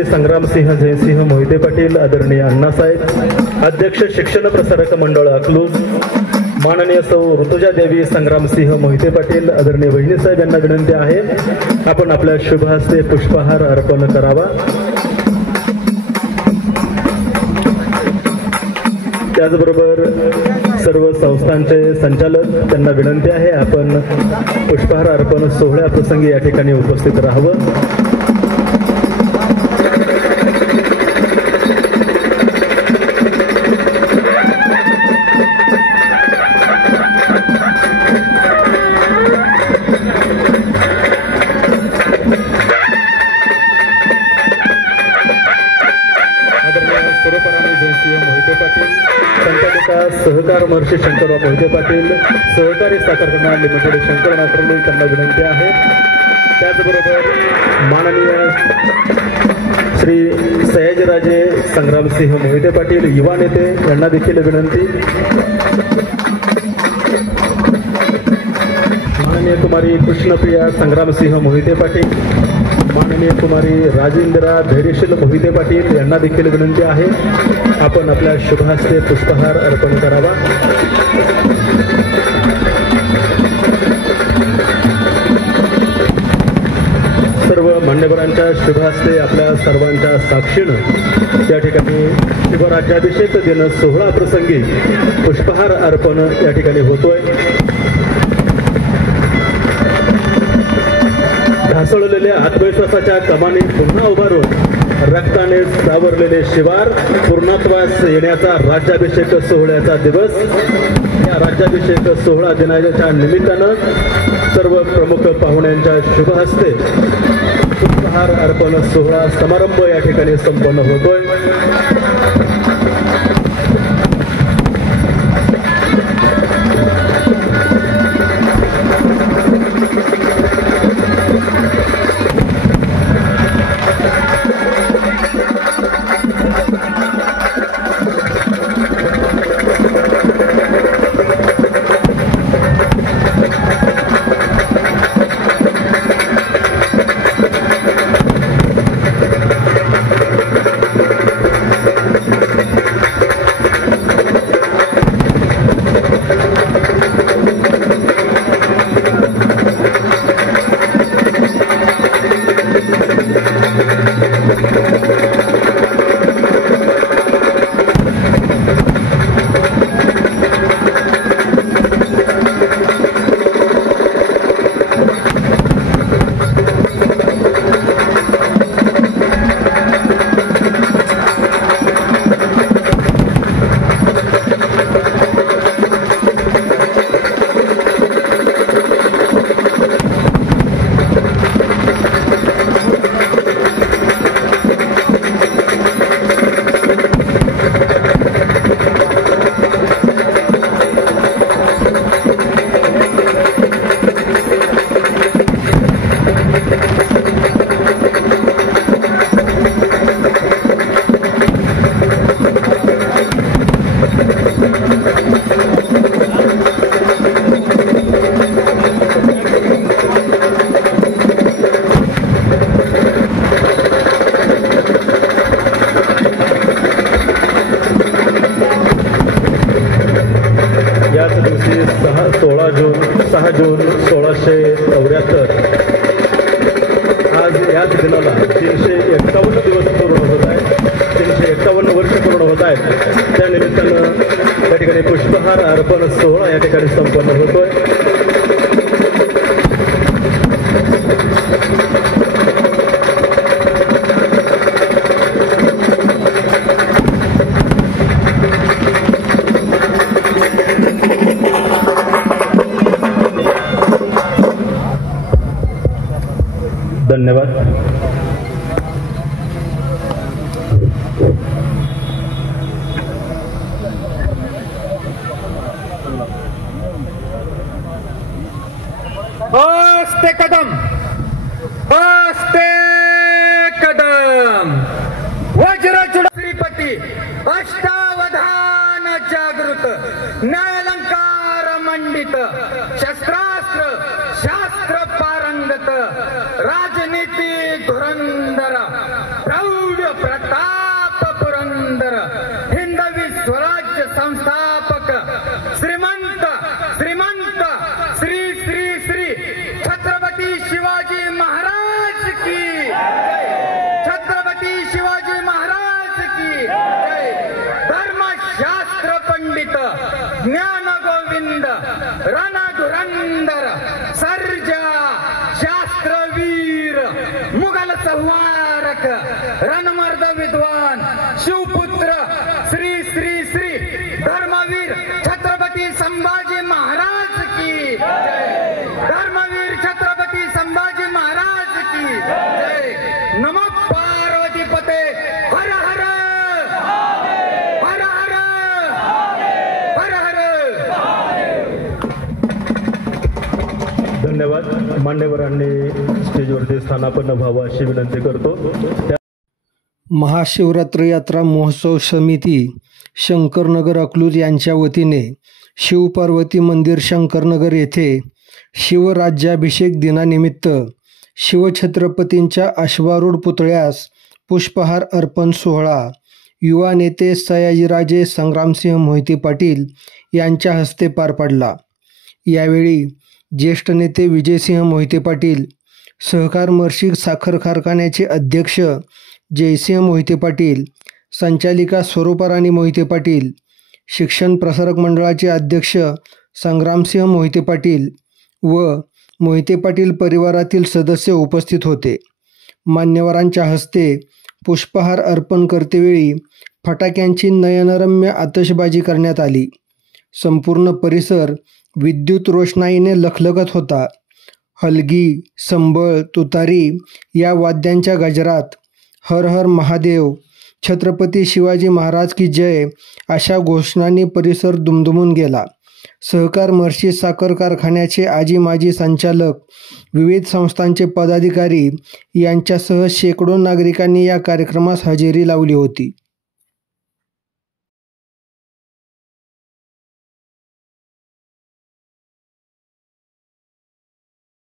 श्री संग्रामसिंह जयसिंह मोहिते पाटील, आदरणीय अण्णासाहेब अध्यक्ष शिक्षण प्रसारक मंडळ अकलूज, माननीय सौ ऋतुजा देवी संग्रामसिंह मोहिते पाटील, आदरणीय वहिनीसाहेब यांना विनंती आहे आपण आपल्या शुभ हस्ते पुष्पहार अर्पण करावा। त्याचबरोबर सर्व संस्थांचे संचालक त्यांना विनंती आहे आपण पुष्पहार अर्पण सोहळ्याप्रसंगी या ठिकाणी उपस्थित राहावं। सहकार महर्षी शंकरराव मोहिते पाटील, सहकारी साखर कारखाना लिमिटेड शंकर नाटरली त्यांना विनंती आहे। त्याचबरोबर माननीय श्री सयाजीराजे संग्रामसिंह मोहिते पाटील युवा नेते यांना देखील विनंती। माननीय कुमारी कृष्णप्रिया संग्रामसिंह मोहिते पाटील, माननीय कुमारी राजेंद्रा धैर्यशील मोहिते पाटील यांना देखील विनंती आहे आपण आपल्या शुभ हस्ते पुष्पहार अर्पण करावा। सर्व मान्यवरांच्या शुभ हस्ते आपल्या सर्वांच्या साक्षीनं या ठिकाणी शिवराज्याभिषेक दिन सोहळा प्रसंगी पुष्पहार अर्पण या ठिकाणी होतोय। ढासळलेल्या आत्मविश्वासाच्या कमानी पुन्हा उभारून रक्ताने सावरलेले शिवार पूर्णत्वास येण्याचा राज्याभिषेक सोहळ्याचा दिवस। या राज्याभिषेक सोहळा दिनाच्या निमित्तानं सर्व प्रमुख पाहुण्यांच्या शुभ हस्ते पुष्पहार अर्पण सोहळा समारंभ या ठिकाणी संपन्न होतोय। याच दिवशी 6 जून 1674 आज याच दिनाला 351 दिवस पूर्ण होत आहेत, 351 वर्ष पूर्ण होत आहेत। त्या निमित्तानं या ठिकाणी पुष्पहार अर्पण सोहळा या ठिकाणी संपन्न होतोय। धन्यवाद। अस्ते कदम वज्र श्रीपती अष्टावधान जागृत न्यायालंकार मंडित शस्त्रास्त्र शास्त्र पारंगत राजनीती धुरंधर प्रौढ राज्य संस्थापक श्रीमंत श्रीमंत श्री श्री श्री छत्रपती शिवाजी महाराज की छत्रपती शिवाजी महाराज की जय। धर्मशास्त्र पंडित ज्ञान गोविंद रणधुरंदर सर्जा शास्त्रवीर मुघल संहारक रणमर्द विद्वान शिवपुत्र श्री श्री श्री धर्मवीर छत्रपती संभाजी महाराज की जय। धर्मवीर छत्रपती संभाजी महाराज की जय। नमो पार्वती पते हर हर हर हर हर हर। धन्यवाद. मान्यवरांनी स्टेजवरती स्थानापन्न व्हावं अशी विनंती करतो. महाशिवरात्र यात्रा महोत्सव समिती शंकरनगर अकलूज यांच्या वतीने शिवपार्वती मंदिर शंकरनगर येथे शिवराज्याभिषेक दिनानिमित्त शिवछत्रपतींच्या अश्वारूढ पुतळ्यास पुष्पहार अर्पण सोहळा युवा नेते सयाजीराजे संग्रामसिंह मोहिते पाटील यांच्या हस्ते पार पडला. यावेळी ज्येष्ठ नेते विजयसिंह मोहिते पाटील, सहकार मर्शी साखर कारखान्याचे अध्यक्ष जयसिंह मोहिते पाटील, संचालिका स्वरूपाराणी मोहिते पाटील, शिक्षण प्रसारक मंडळाचे अध्यक्ष संग्रामसिंह मोहिते पाटील व मोहिते पाटील परिवारातील सदस्य उपस्थित होते. मान्यवरांच्या हस्ते पुष्पहार अर्पण करतेवेळी फटाक्यांची नयनरम्य आतषबाजी करण्यात आली. संपूर्ण परिसर विद्युत रोषणाईने लखलखत होता. हलगी, संबळ, तुतारी या वाद्यांच्या गजरात हर हर महादेव, छत्रपती शिवाजी महाराज की जय अशा घोषणांनी परिसर दुमदुमून गेला. सहकार मर्शी साखर कारखान्याचे आजी माजी संचालक, विविध संस्थांचे पदाधिकारी यांच्यासह शेकडो नागरिकांनी या कार्यक्रमास हजेरी लावली होती.